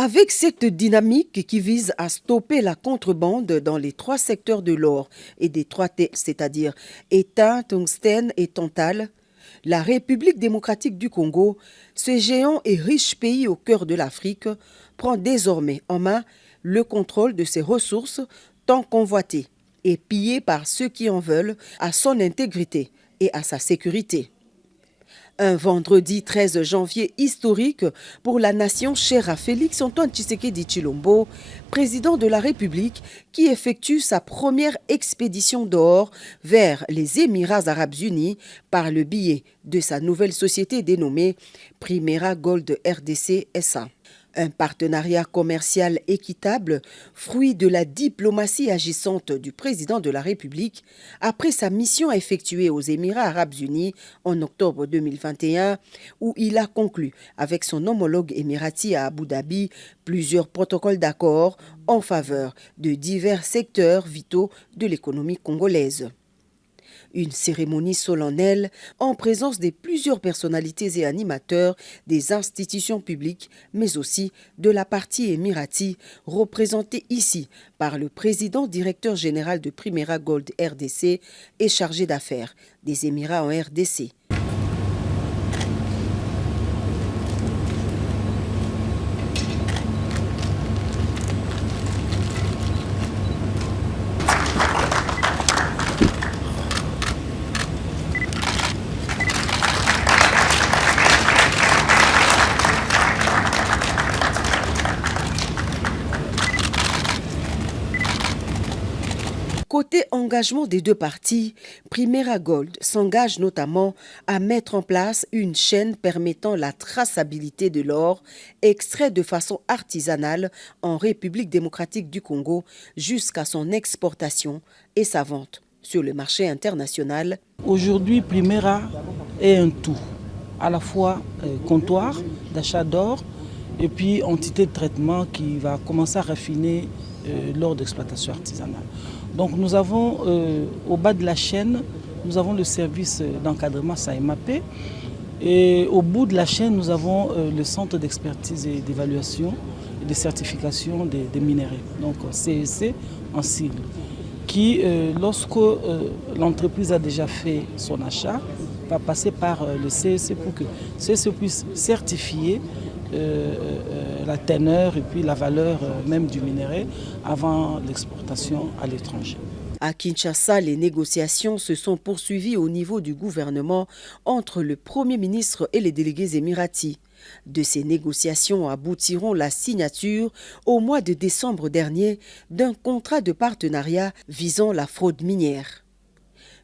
Avec cette dynamique qui vise à stopper la contrebande dans les trois secteurs de l'or et des trois T, c'est-à-dire étain, tungstène et tantal, la République démocratique du Congo, ce géant et riche pays au cœur de l'Afrique, prend désormais en main le contrôle de ses ressources tant convoitées et pillées par ceux qui en veulent à son intégrité et à sa sécurité. Un vendredi 13 janvier historique pour la nation chère à Félix-Antoine Tshisekedi Tshilombo, président de la République, qui effectue sa première expédition d'or vers les Émirats arabes unis par le biais de sa nouvelle société dénommée Primera Gold RDC SA. Un partenariat commercial équitable, fruit de la diplomatie agissante du président de la République, après sa mission effectuée aux Émirats arabes unis en octobre 2021, où il a conclu avec son homologue émirati à Abu Dhabi plusieurs protocoles d'accord en faveur de divers secteurs vitaux de l'économie congolaise. Une cérémonie solennelle en présence de plusieurs personnalités et animateurs des institutions publiques, mais aussi de la partie émirati, représentée ici par le président directeur général de Primera Gold RDC et chargé d'affaires des Émirats en RDC. Côté engagement des deux parties, Primera Gold s'engage notamment à mettre en place une chaîne permettant la traçabilité de l'or extrait de façon artisanale en République démocratique du Congo jusqu'à son exportation et sa vente sur le marché international. Aujourd'hui, Primera est un tout, à la fois comptoir d'achat d'or et puis entité de traitement qui va commencer à raffiner l'or d'exploitation artisanale. Donc nous avons au bas de la chaîne, nous avons le service d'encadrement SAEMAP et au bout de la chaîne, nous avons le centre d'expertise et d'évaluation et de certification des minéraux, donc CEC en sigle, qui lorsque l'entreprise a déjà fait son achat, va passer par le CEC pour que le CEC puisse certifier la teneur et puis la valeur même du minerai avant l'exportation à l'étranger. À Kinshasa, les négociations se sont poursuivies au niveau du gouvernement entre le Premier ministre et les délégués émiratis. De ces négociations aboutiront la signature au mois de décembre dernier d'un contrat de partenariat visant la fraude minière.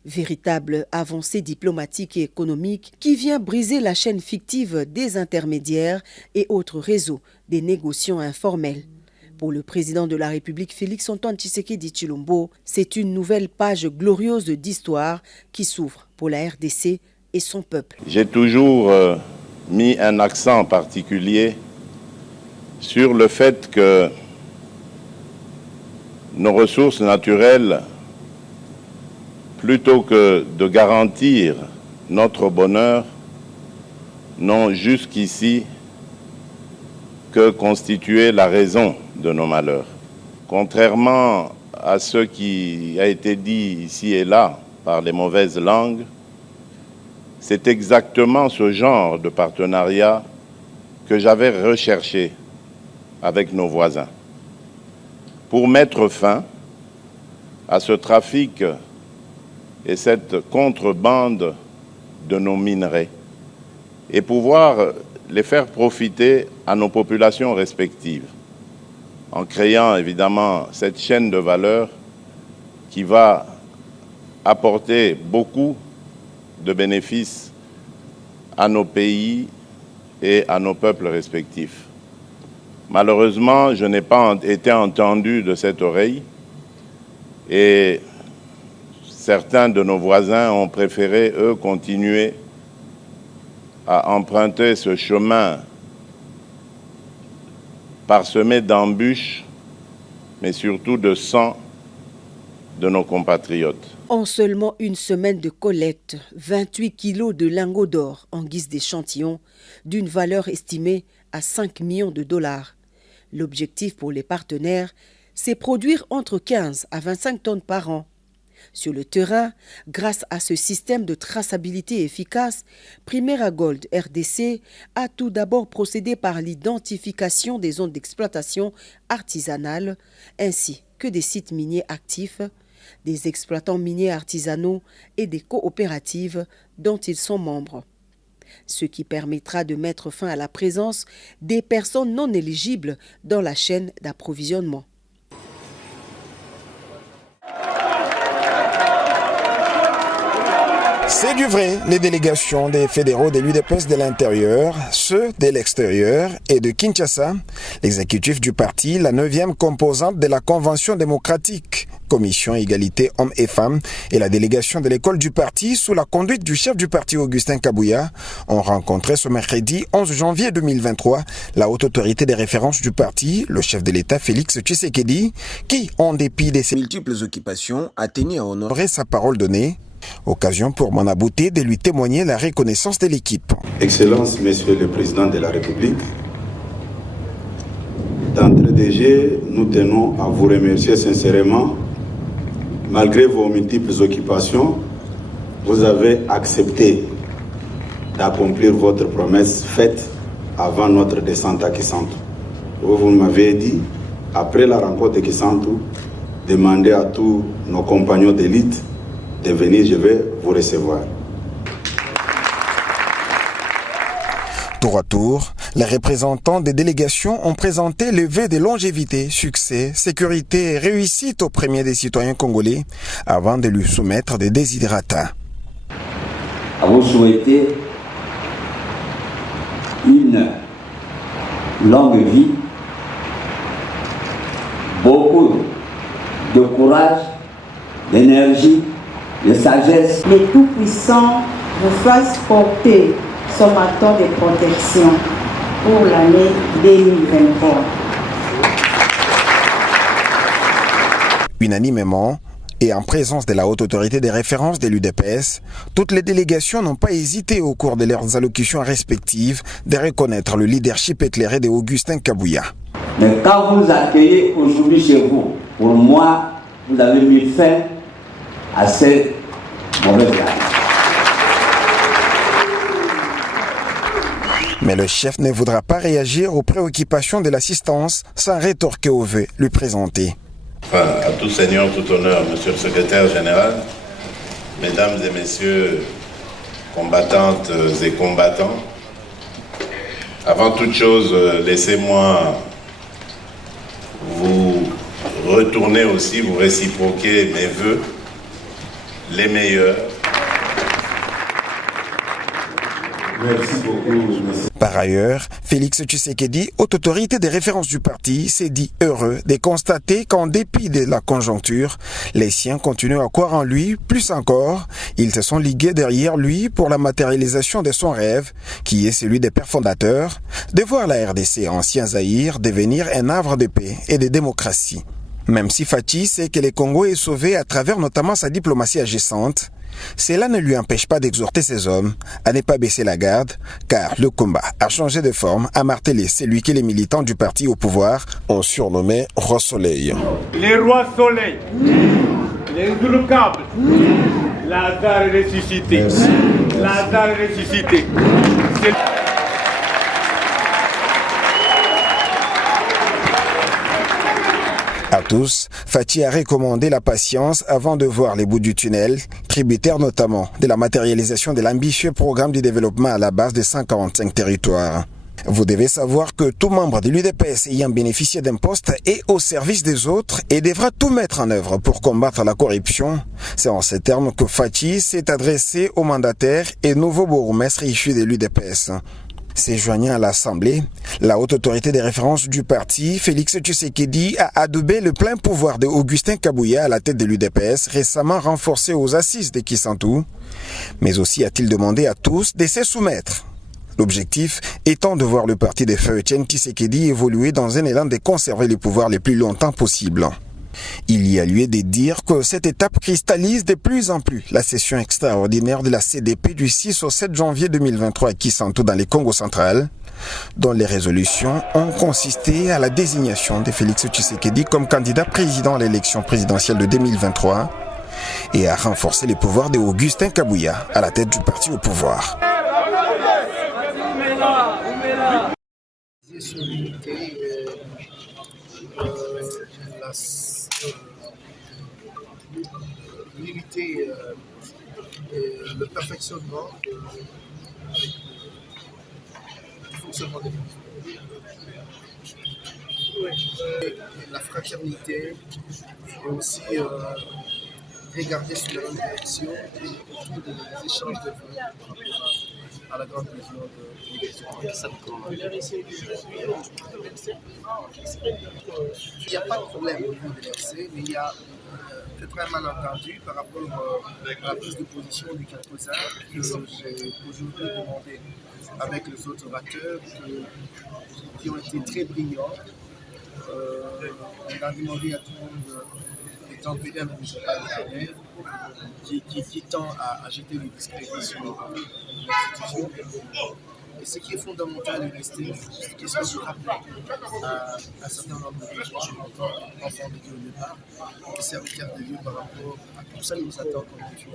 Véritable avancée diplomatique et économique qui vient briser la chaîne fictive des intermédiaires et autres réseaux des négociants informels. Pour le président de la République Félix-Antoine Tshisekedi Tshilombo, c'est une nouvelle page glorieuse d'histoire qui s'ouvre pour la RDC et son peuple. J'ai toujours mis un accent particulier sur le fait que nos ressources naturelles, plutôt que de garantir notre bonheur, n'ont jusqu'ici que constitué la raison de nos malheurs. Contrairement à ce qui a été dit ici et là par les mauvaises langues, c'est exactement ce genre de partenariat que j'avais recherché avec nos voisins pour mettre fin à ce trafic et cette contrebande de nos minerais et pouvoir les faire profiter à nos populations respectives en créant évidemment cette chaîne de valeur qui va apporter beaucoup de bénéfices à nos pays et à nos peuples respectifs. Malheureusement, je n'ai pas été entendu de cette oreille et certains de nos voisins ont préféré, eux, continuer à emprunter ce chemin parsemé d'embûches, mais surtout de sang de nos compatriotes. En seulement une semaine de collecte, 28 kilos de lingots d'or en guise d'échantillon d'une valeur estimée à 5 millions de dollars. L'objectif pour les partenaires, c'est produire entre 15 à 25 tonnes par an. Sur le terrain, grâce à ce système de traçabilité efficace, Primera Gold RDC a tout d'abord procédé par l'identification des zones d'exploitation artisanale ainsi que des sites miniers actifs, des exploitants miniers artisanaux et des coopératives dont ils sont membres. Ce qui permettra de mettre fin à la présence des personnes non éligibles dans la chaîne d'approvisionnement. C'est du vrai, les délégations des fédéraux de l'UDPS de l'intérieur, ceux de l'extérieur et de Kinshasa, l'exécutif du parti, la 9e composante de la Convention démocratique, Commission Égalité Hommes et Femmes, et la délégation de l'école du parti, sous la conduite du chef du parti Augustin Kabouya, ont rencontré ce mercredi 11 janvier 2023 la haute autorité des références du parti, le chef de l'État Félix Tshisekedi, qui, en dépit de ses multiples occupations, a tenu à honorer sa parole donnée. Occasion pour Manabouté de lui témoigner la reconnaissance de l'équipe. Excellences, Monsieur le Président de la République, d'entrée de jeu, nous tenons à vous remercier sincèrement. Malgré vos multiples occupations, vous avez accepté d'accomplir votre promesse faite avant notre descente à Kisantu. Vous m'avez dit, après la rencontre de Kisantu, demandez à tous nos compagnons d'élite de venir, je vais vous recevoir. Tour à tour, les représentants des délégations ont présenté le vœu de longévité, succès, sécurité et réussite au premier des citoyens congolais avant de lui soumettre des desiderata. À vous souhaiter une longue vie, beaucoup de courage, d'énergie, de sagesse. Le Tout-Puissant vous fasse porter son bâton de protection pour l'année 2023. Unanimement, et en présence de la haute autorité des références de l'UDPS, toutes les délégations n'ont pas hésité au cours de leurs allocutions respectives de reconnaître le leadership éclairé de Augustin Kabouya. Mais quand vous accueillez aujourd'hui chez vous, pour moi, vous avez mis fin à ces mauvaises gages. Mais le chef ne voudra pas réagir aux préoccupations de l'assistance sans rétorquer aux vœux lui présenter. Enfin, à tout seigneur, tout honneur, monsieur le secrétaire général, mesdames et messieurs, combattantes et combattants, avant toute chose, laissez-moi vous retourner aussi, vous réciproquer mes vœux, les meilleurs. Merci beaucoup. Par ailleurs, Félix Tshisekedi, haute autorité des références du parti, s'est dit heureux de constater qu'en dépit de la conjoncture, les siens continuent à croire en lui. Plus encore, ils se sont ligués derrière lui pour la matérialisation de son rêve, qui est celui des pères fondateurs, de voir la RDC, ancien Zaïre, devenir un havre de paix et de démocratie. Même si Fachi sait que le Congo est sauvé à travers notamment sa diplomatie agissante, cela ne lui empêche pas d'exhorter ses hommes à ne pas baisser la garde, car le combat a changé de forme, a martelé celui que les militants du parti au pouvoir ont surnommé Roi Soleil. Les rois soleil, les indouloukables, Lazare ressuscité, Lazare ressuscité. À tous, Fachi a recommandé la patience avant de voir les bouts du tunnel, tributaire notamment de la matérialisation de l'ambitieux programme de développement à la base de 145 territoires. Vous devez savoir que tout membre de l'UDPS ayant bénéficié d'un poste est au service des autres et devra tout mettre en œuvre pour combattre la corruption. C'est en ces termes que Fachi s'est adressé aux mandataires et nouveaux bourgmestres issus de l'UDPS. Se joignant à l'Assemblée, la haute autorité des références du parti, Félix Tshisekedi, a adoubé le plein pouvoir de Augustin Kabouya à la tête de l'UDPS, récemment renforcé aux assises de Kisantu. Mais aussi a-t-il demandé à tous de se soumettre. L'objectif étant de voir le parti de Feu Etienne Tshisekedi évoluer dans un élan de conserver le pouvoir le plus longtemps possible. Il y a lieu de dire que cette étape cristallise de plus en plus la session extraordinaire de la CDP du 6 au 7 janvier 2023 à Kisantu dans le Congo central, dont les résolutions ont consisté à la désignation de Félix Tshisekedi comme candidat président à l'élection présidentielle de 2023 et à renforcer les pouvoirs de Augustin Kabouya à la tête du parti au pouvoir. Limiter le perfectionnement du fonctionnement des la fraternité et aussi regarder sur la même direction et autour des échanges de vues par rapport à la grande vision de l'immigration. Il n'y a pas de problème au niveau de l'RC, mais il y a peut-être un malentendu par rapport à la prise de position des quelques-uns que j'ai aujourd'hui demandé avec les autres orateurs qui ont été très brillants. On a demandé à tout le monde de tempérer un municipal qui tend à jeter le discrédit sur l'institution. Et ce qui est fondamental est resté une question de rappeler à un certain nombre de gens qui sont enfants de Dieu au départ, et serviteurs de Dieu par rapport à tout ça nous attend comme défi.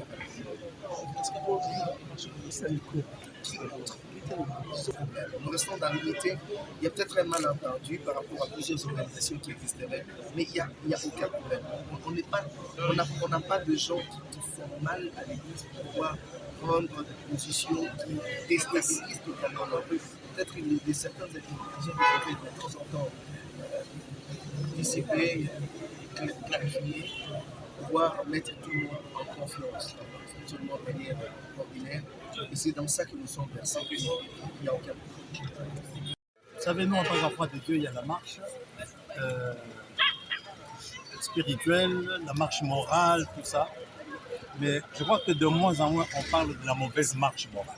Nous restons dans l'unité. Il y a peut-être un malentendu par rapport à plusieurs organisations qui existeraient, mais il n'y a aucun problème. On n'a pas de gens qui font mal à l'Église pour pouvoir prendre des positions qui déstabilisent totalement leur rue. Peut-être qu'il y a certaines organisations qui peuvent de temps en temps dissiper, clarifier, pouvoir mettre tout le monde en confiance dans le fonctionnement de manière ordinaire. Et c'est dans ça que nous sommes versés. Il n'y a aucun problème. Vous savez, nous, en tant qu'enfants de Dieu, il y a la marche spirituelle, la marche morale, tout ça. Mais je crois que de moins en moins, on parle de la mauvaise marche morale.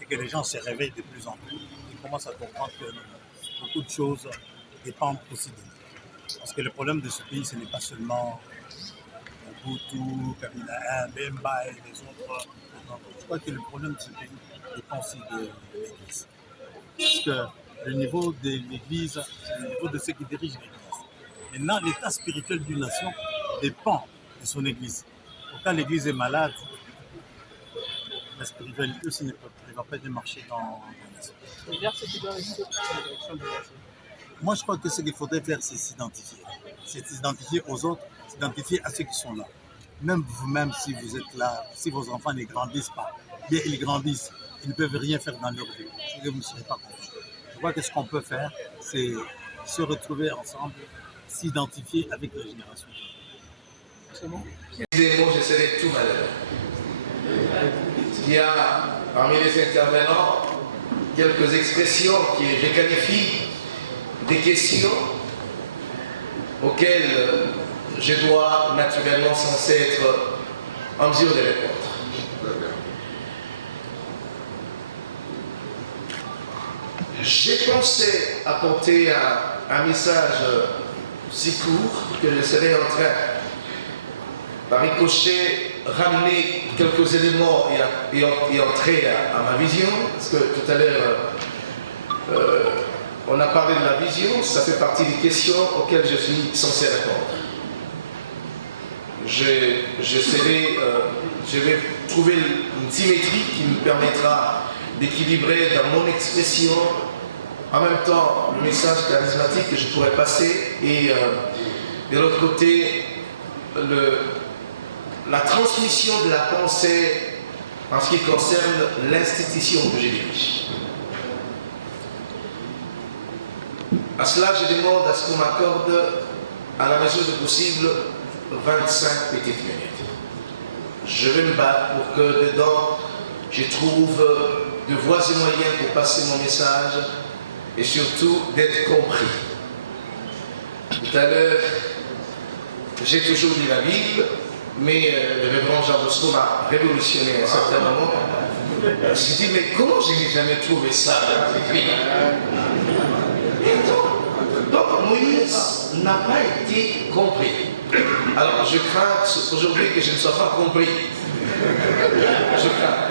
Et que les gens se réveillent de plus en plus. Ils commencent à comprendre que beaucoup de choses dépendent aussi de nous. Parce que le problème de ce pays, ce n'est pas seulement Mobutu, Kabila, Bemba et les autres. Je crois que le problème de ce pays dépend aussi de l'Église. Parce que le niveau de l'Église, c'est le niveau de ceux qui dirigent l'Église. Maintenant, l'état spirituel d'une nation dépend de son Église. Quand l'Église est malade, la spiritualité aussi ne va pas marcher dans la nation. Moi, je crois que ce qu'il faudrait faire, c'est s'identifier. C'est s'identifier aux autres, s'identifier à ceux qui sont là. Même vous-même, si vous êtes là, si vos enfants ne grandissent pas, bien ils grandissent, ils ne peuvent rien faire dans leur vie. C'est que vous ne serez pas confiants. Je crois que ce qu'on peut faire, c'est se retrouver ensemble, s'identifier avec la génération. C'est bon? Des mots, je serai tout malheureux. Il y a parmi les intervenants quelques expressions que je qualifie des questions auxquelles je dois naturellement censé être en mesure de répondre. J'ai pensé apporter un message si court que je serai en train, par ricochet, ramener quelques éléments et entrer à ma vision, parce que tout à l'heure, on a parlé de la vision, ça fait partie des questions auxquelles je suis censé répondre. Je vais trouver une symétrie qui me permettra d'équilibrer dans mon expression en même temps le message charismatique que je pourrais passer et de l'autre côté la transmission de la pensée en ce qui concerne l'institution que je dirige. À cela, je demande à ce qu'on m'accorde, à la mesure du possible, 25 petites minutes. Je vais me battre pour que dedans, je trouve de voies et moyens pour passer mon message et surtout d'être compris. Tout à l'heure, j'ai toujours lu la Bible, mais le révérend Jean Bosco m'a révolutionné à un certain moment. Je me suis dit, mais comment je n'ai jamais trouvé ça dans l'Écrit? Donc Moïse n'a pas été compris. Alors je crains aujourd'hui que je ne sois pas compris. Je crains.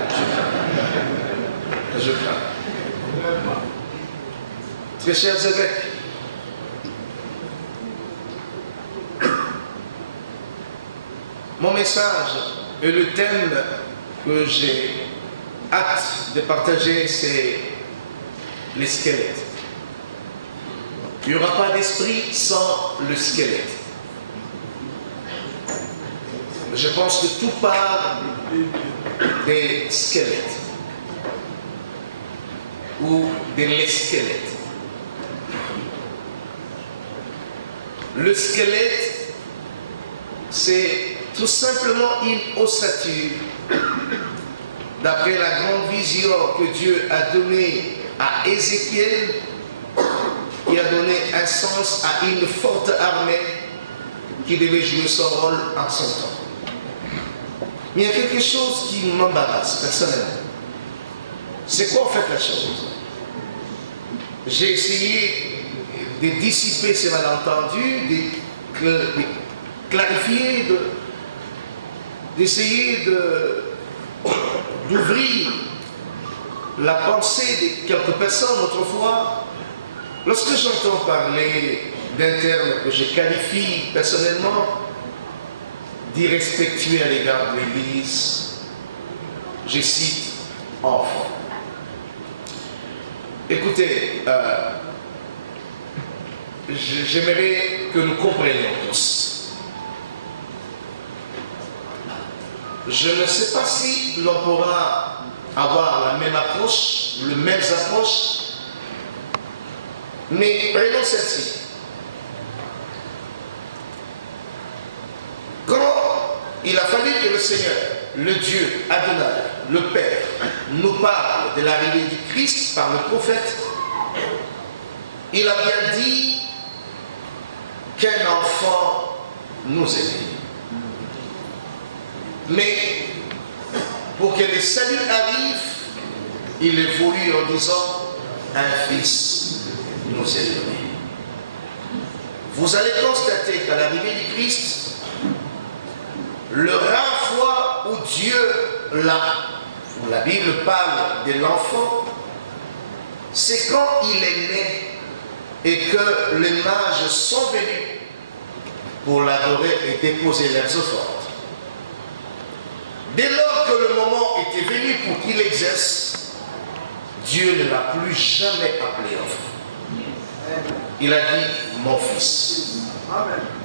Très chers évêques, mon message et le thème que j'ai hâte de partager, c'est les squelettes. Il n'y aura pas d'esprit sans le squelette. Je pense que tout part des squelettes ou des squelettes. Le squelette, c'est tout simplement une ossature d'après la grande vision que Dieu a donnée à Ézéchiel, qui a donné un sens à une forte armée qui devait jouer son rôle en son temps. Mais il y a quelque chose qui m'embarrasse personnellement. C'est quoi en fait la chose? J'ai essayé de dissiper ces malentendus, de clarifier, d'essayer d'ouvrir la pensée de quelques personnes autrefois. Lorsque j'entends parler d'un terme que je qualifie personnellement d'irrespectueux à l'égard de l'Église, je cite enfant. Écoutez, j'aimerais que nous comprenions tous. Je ne sais pas si l'on pourra avoir la même approche, les mêmes approches, mais prenons celle-ci. Quand il a fallu que le Seigneur, le Dieu Adonai, le Père, nous parle de l'arrivée du Christ par le prophète, il a bien dit qu'un enfant nous est né. Mais pour que le salut arrive, il évolue en disant un fils nous est donné. Vous allez constater qu'à l'arrivée du Christ, le rare fois où Dieu la Bible parle de l'enfant, c'est quand il est né et que les mages sont venus pour l'adorer et déposer leurs offrandes. Dès lors que le moment était venu pour qu'il exerce, Dieu ne l'a plus jamais appelé enfant. Il a dit mon fils,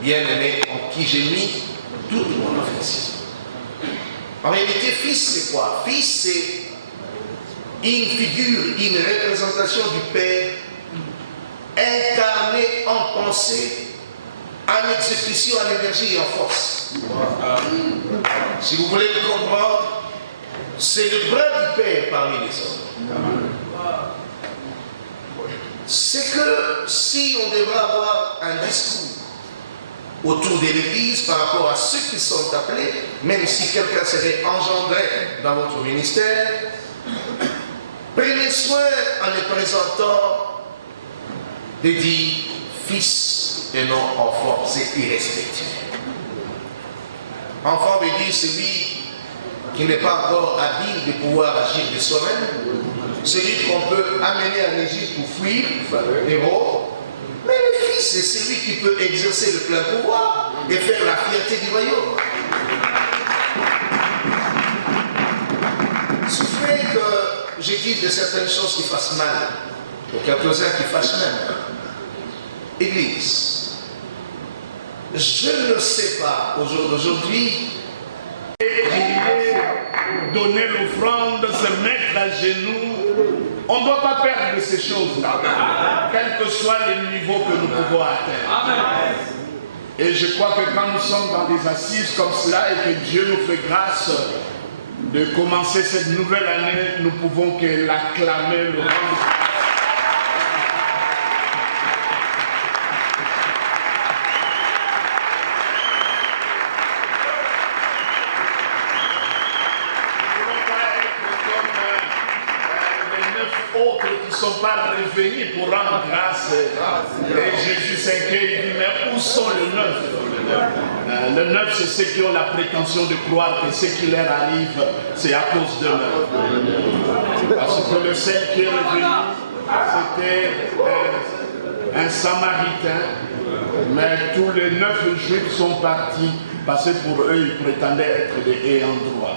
bien-aimé en qui j'ai mis toute mon affection. En réalité, fils c'est quoi? Fils c'est une figure, une représentation du Père incarné en pensée, en exécution, en énergie et en force. Si vous voulez le comprendre, c'est le bras du Père parmi les hommes. C'est que si on devrait avoir un discours autour de l'Église par rapport à ceux qui sont appelés, même si quelqu'un serait engendré dans votre ministère, prenez soin en les présentant de dire fils et non enfant, c'est irrespectueux. Enfant veut dire celui qui n'est pas encore habile de pouvoir agir de soi-même, celui qu'on peut amener en Égypte pour fuir, héros. Mais le fils, c'est celui qui peut exercer le plein pouvoir et faire la fierté du royaume. Souffrez que je dise de certaines choses qui fassent mal, ou quelques-uns qui fâchent même. Église, je ne sais pas au jour d'aujourd'hui. Donner l'offrande, se mettre à genoux. On ne doit pas perdre ces choses-là, quel que soit le niveau que nous pouvons atteindre. Et je crois que quand nous sommes dans des assises comme cela et que Dieu nous fait grâce de commencer cette nouvelle année, nous pouvons que l'acclamer, le rendre. Qui ne sont pas revenus pour rendre grâce. Et Jésus s'inquiète, il dit, mais où sont les neufs? Le 9, c'est ceux qui ont la prétention de croire que ce qui leur arrive, c'est à cause de l'heure. Parce que le seul qui est revenu, c'était un Samaritain, mais tous les 9 Juifs sont partis parce que pour eux, ils prétendaient être des ayants droit.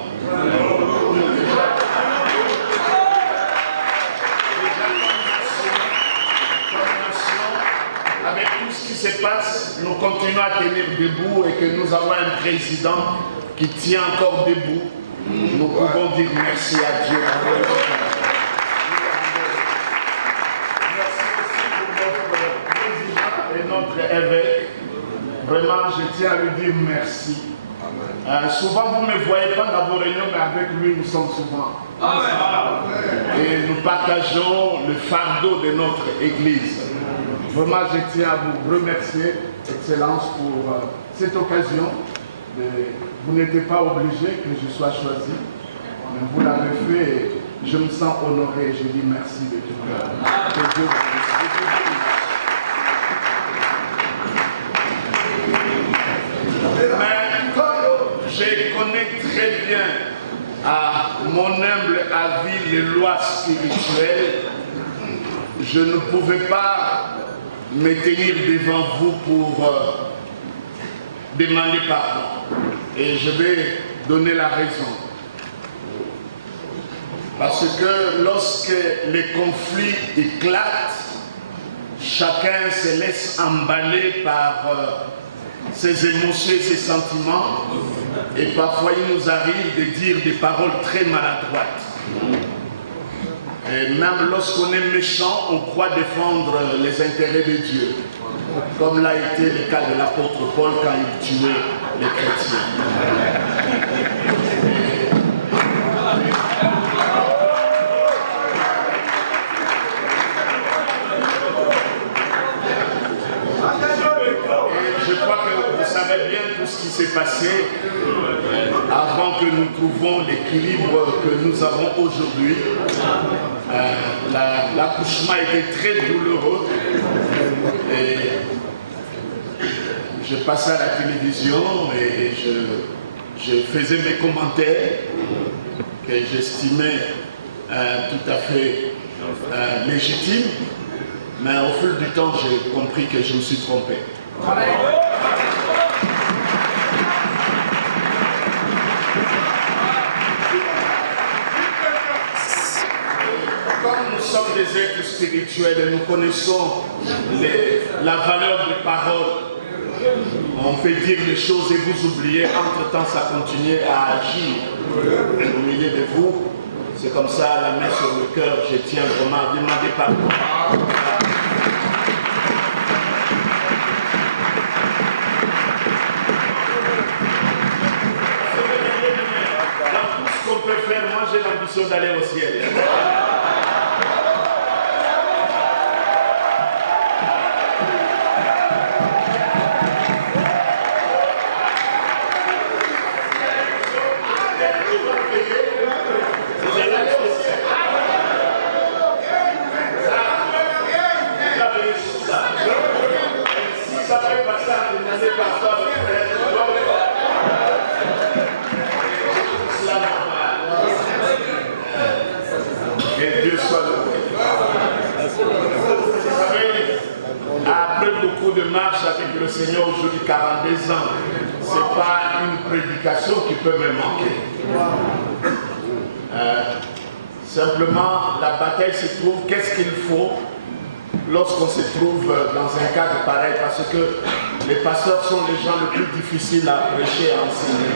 Avec tout ce qui se passe, nous continuons à tenir debout et que nous avons un président qui tient encore debout. Nous pouvons dire merci à Dieu. Merci aussi pour notre président et notre évêque. Vraiment, je tiens à lui dire merci. Souvent, vous ne me voyez pas dans vos réunions, mais avec lui, nous sommes souvent. Et nous partageons le fardeau de notre Église. Vraiment, je tiens à vous remercier, Excellence, pour cette occasion. Vous n'étiez pas obligé que je sois choisi, mais vous l'avez fait et je me sens honoré. Je dis merci de tout cœur. Que Dieu vous bénisse. Mais comme je connais très bien, à mon humble avis, les lois spirituelles, je ne pouvais pas me tenir devant vous pour demander pardon. Et je vais donner la raison. Parce que lorsque les conflits éclatent, chacun se laisse emballer par ses émotions et ses sentiments. Et parfois il nous arrive de dire des paroles très maladroites. Et même lorsqu'on est méchant, on croit défendre les intérêts de Dieu. Comme l'a été le cas de l'apôtre Paul quand il tuait les chrétiens. Et je crois que vous savez bien tout ce qui s'est passé avant que nous trouvions l'équilibre que nous avons aujourd'hui. L'accouchement était très douloureux et je passais à la télévision et je faisais mes commentaires que j'estimais tout à fait légitimes, mais au fil du temps j'ai compris que je me suis trompé. Comme nous sommes des êtres spirituels et nous connaissons la valeur des paroles, on peut dire les choses et vous oubliez, entre-temps ça continue à agir au milieu de vous. C'est comme ça, la main sur le cœur, je tiens vraiment à demander pardon. Dans tout ce qu'on peut faire, moi j'ai l'ambition d'aller au ciel. Après beaucoup de marches avec le Seigneur aujourd'hui, 42 ans, ce n'est pas une prédication qui peut me manquer. Simplement, la bataille se trouve, qu'est-ce qu'il faut lorsqu'on se trouve dans un cadre pareil, parce que les pasteurs sont les gens les plus difficiles à prêcher, à enseigner.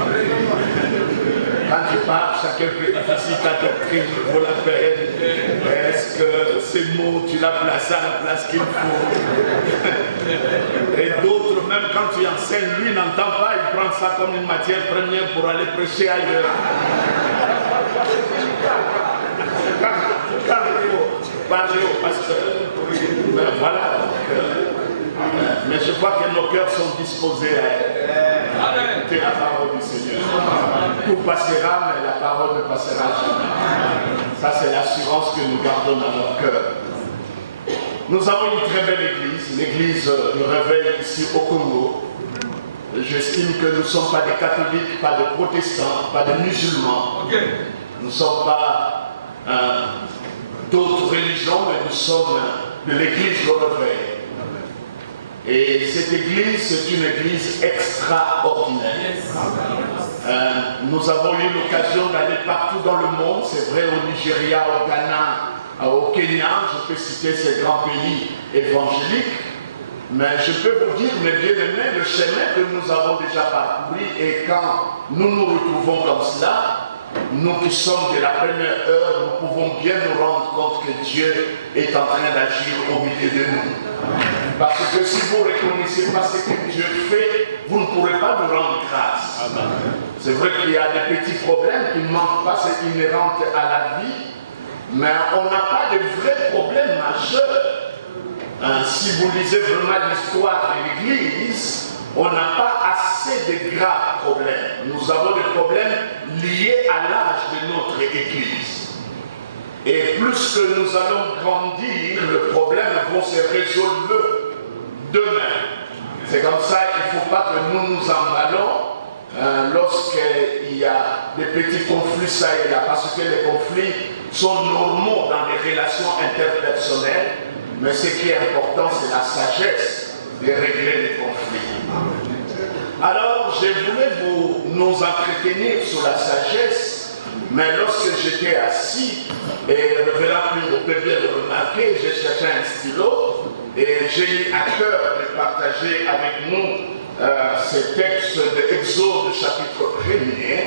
Quand tu parles, chacun est plus difficile, ta doctrine vaut la peine. Est-ce que ces mots, tu l'as placé à la place qu'il faut? Et d'autres, même quand tu enseignes, lui n'entend pas, il prend ça comme une matière première pour aller prêcher ailleurs. Quand il faut parler au pasteur, ben voilà. Mais je crois que nos cœurs sont disposés à écouter la parole du Seigneur. Tout passera, mais la parole ne passera jamais. Ça, c'est l'assurance que nous gardons dans notre cœur. Nous avons une très belle église, l'église du Réveil ici au Congo. j'estime que nous ne sommes pas des catholiques, pas de protestants, pas de musulmans. Nous ne sommes pas d'autres religions, mais nous sommes de l'église de Réveil. Et cette église, c'est une église extraordinaire. Nous avons eu l'occasion d'aller partout dans le monde, c'est vrai, au Nigeria, au Ghana, au Kenya, je peux citer ces grands pays évangéliques. Mais je peux vous dire, mes bien-aimés, le chemin que nous avons déjà parcouru, et quand nous nous retrouvons comme cela, nous qui sommes de la première heure, nous pouvons bien nous rendre compte que Dieu est en train d'agir au milieu de nous. Parce que si vous ne reconnaissez pas ce que Dieu fait, vous ne pourrez pas nous rendre grâce. C'est vrai qu'il y a des petits problèmes qui ne manquent pas, c'est inhérent à la vie, mais on n'a pas de vrais problèmes majeurs. Si vous lisez vraiment l'histoire de l'Église, on n'a pas assez de graves problèmes. Nous avons des problèmes liés à l'âge de notre Église. Et plus que nous allons grandir, le problème va se résolver demain. C'est comme ça, il ne faut pas que nous nous emballons lorsqu'il y a des petits conflits ça et là, parce que les conflits sont normaux dans les relations interpersonnelles, mais ce qui est important, c'est la sagesse de régler les conflits. Alors, je voulais nous entretenir sur la sagesse, mais lorsque j'étais assis, et le révérend peut bien le remarquer, j'ai cherché un stylo, et j'ai eu à cœur de partager avec nous ces textes de Exode chapitre 1er,